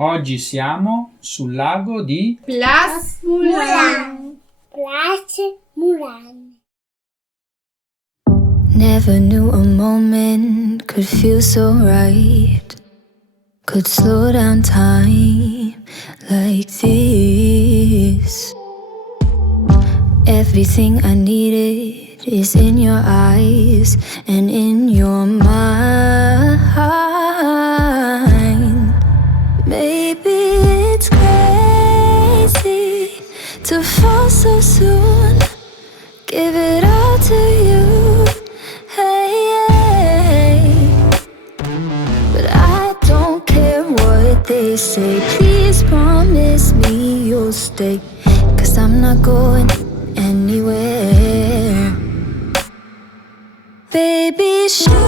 Oggi siamo sul lago di Place-Moulin. Never knew a moment could feel so right, could slow down time like this. Everything I needed is in your eyes and in your mind. Maybe it's crazy to fall so soon. Give it all to you, hey. But I don't care what they say. Please promise me you'll stay, 'cause I'm not going anywhere. Baby, show